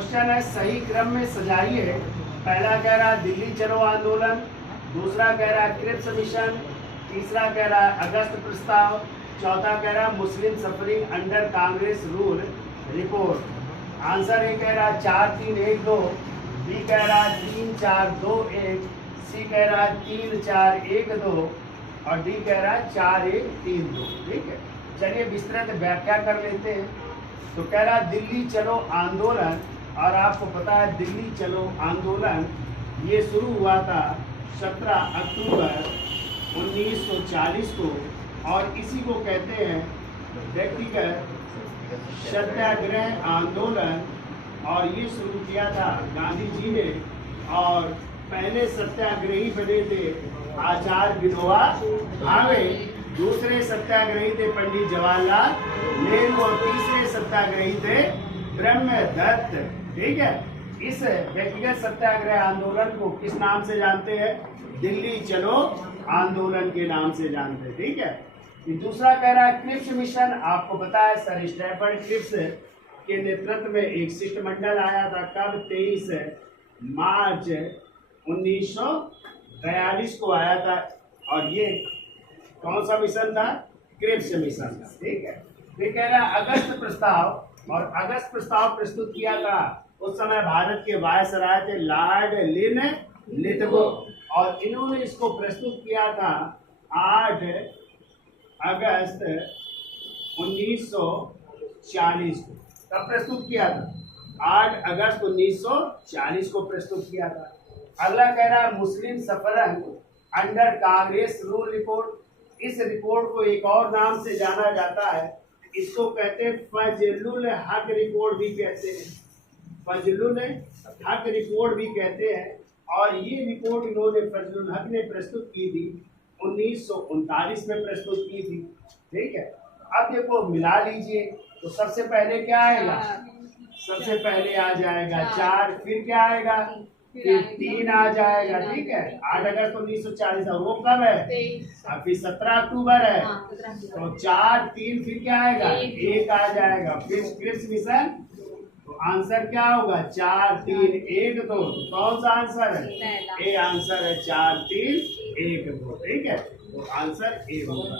Question है सही क्रम में सजाइए। पहला कह रहा है दिल्ली चलो आंदोलन, दूसरा कह रहा है क्रिप्स मिशन, तीसरा कह रहा है अगस्त प्रस्ताव, चौथा कह रहा है Muslim suffering under Congress rule report. Answer A कह रहा है 4 3 1 2, बी कह रहा है 3 4 2 1, सी कह रहा है 3 4 1 2 और डी कह रहा है 4 1 3 2। ठीक है, चलिए विस्तृत व्याख्या कर लेते हैं। तो कह रहा है दिल्ली चलो आंदोलन, और आपको पता है दिल्ली चलो आंदोलन ये शुरू हुआ था 17 अक्टूबर 1940 को, और इसी को कहते हैं व्यक्तिगत सत्याग्रह आंदोलन। और ये शुरू किया था गांधी जी ने, और पहले सत्याग्रही बने थे आचार्य विनोबा भावे, दूसरे सत्याग्रही थे पंडित जवाहरलाल नेहरू और तीसरे सत्याग्रही थे ब्रह्मदत्त। ठीक है, इस व्यक्तिगत सत्याग्रह आंदोलन को किस नाम से जानते हैं? दिल्ली चलो आंदोलन के नाम से जानते हैं। ठीक है, दूसरा कह रहा है क्रिप्स मिशन। आपको पता है सर स्टैफर्ड क्रिप्स के नेतृत्व में एक शिष्टमंडल आया था। कब? 23 मार्च 1942 को आया था, और ये कौन सा मिशन था? क्रिप्स मिशन था। ठीक है, ये कह रहा है अगस्त प्रस्ताव, और अगस्त प्रस्ताव प्रस्तुत किया था उस समय भारत के वायसराय थे लॉर्ड लिथगो, और इन्होंने इसको प्रस्तुत किया था 8 अगस्त 1940 को। कब प्रस्तुत किया था? 8 अगस्त 1940 को प्रस्तुत किया था। अगला कह रहा है मुस्लिम सफरंग अंडर कांग्रेस रूल रिपोर्ट। इस रिपोर्ट को एक और नाम से जाना जाता है, इसको कहते हैं फजलुल हक रिपोर्ट भी कहते हैं, फजलुल हक रिपोर्ट भी कहते हैं। और ये रिपोर्ट इन्होंने फजलुल हक ने प्रस्तुत की थी 1939 में प्रस्तुत की थी। ठीक है, अब देखो मिला लीजिए, तो सबसे पहले क्या आएगा? सबसे पहले आ जाएगा 4, फिर क्या आएगा? फिर 3 आ जाएगा। ठीक है, 8 अगस्त 1940, वो कब है? फिर 17 अक्टूबर है, तो 4 3 फिर क्या आएगा? 1 आ जाएगा। फिर क्रिप्स मिशन, तो आंसर क्या होगा? 4 3 1 2। कौन सा आंसर है? ए आंसर है 4 3 1 2। ठीक है, तो आंसर ए होगा।